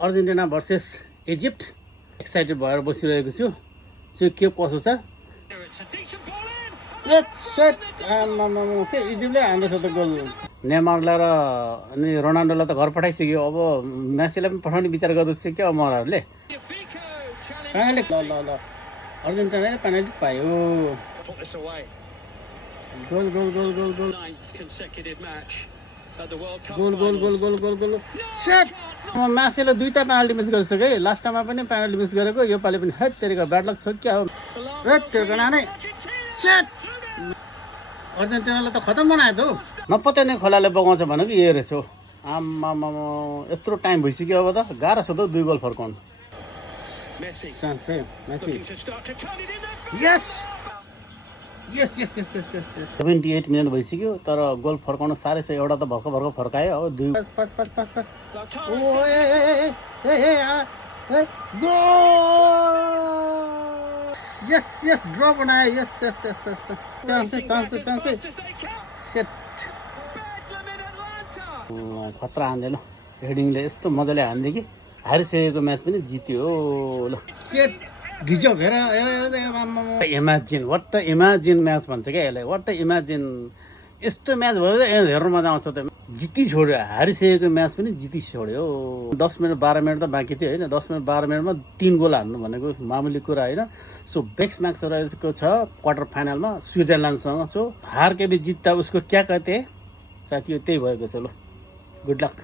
Argentina versus Egypt excited भएर बसिरहेको छु के कसो छ इजिप्टले हान्दैछ त गोल नेमारलाई र अनि रोनाल्डोलाई त घर पठाइसक्यो अब मेसीलाई पनि पठाउने विचार गर्दैछ क्या उहाँहरूले ल अर्जेन्टिनाले पेनल्टी पायो goal goal goal goal goal मेसीले दुईटा पेनल्टी मिस गरिसक्यो है लास्ट टाइममा पनि पेनल्टी मिस गरेको यो पालि पनि हेट तेरिको ब्याड लक छ क्या हो नै अर्जेन्टिनाले त खतम बनायो त हौ नपत्याउने खोलाले बगाउँछ भने कि यो रहेछ हौ आम्मामा यत्रो टाइम भइसक्यो अब त गाह्रो छ त 2 गोल फर्काउनु मेसी 78 मिनट भइसक्यो तर गोल फर्काउन साह्रै छ एउटा त भर्खर फर्कायो अब 2 यस ड्र बनायो यस खतरा हान्दैन हेडिङले यस्तो मजाले हान्दे कि हारिसकेको म्याच पनि जित्यो ल सेट डिजर्भ हेर imagine what the imagine match भन्छ क्या यसलाई व्हाट द इमेजिन यस्तो म्याच भयो हेर्नु मजा आउँछ त जिति छोड्यो हारिसकेको म्याच पनि जिति छोड्यो 10 मिनट 12 मिनट त बाँकी थियो होइन 10 मिनट 12 मिनटमा 3 गोल हान्नु भनेको मामुली कुरा होइन सो नेक्स्ट म्याच रहेको छ क्वार्टर फाइनलमा स्विजरल्यान्डसँग सो हार के भी जित्दा उसको क्या कहते साथी त्यही भएको छ ल गुड लक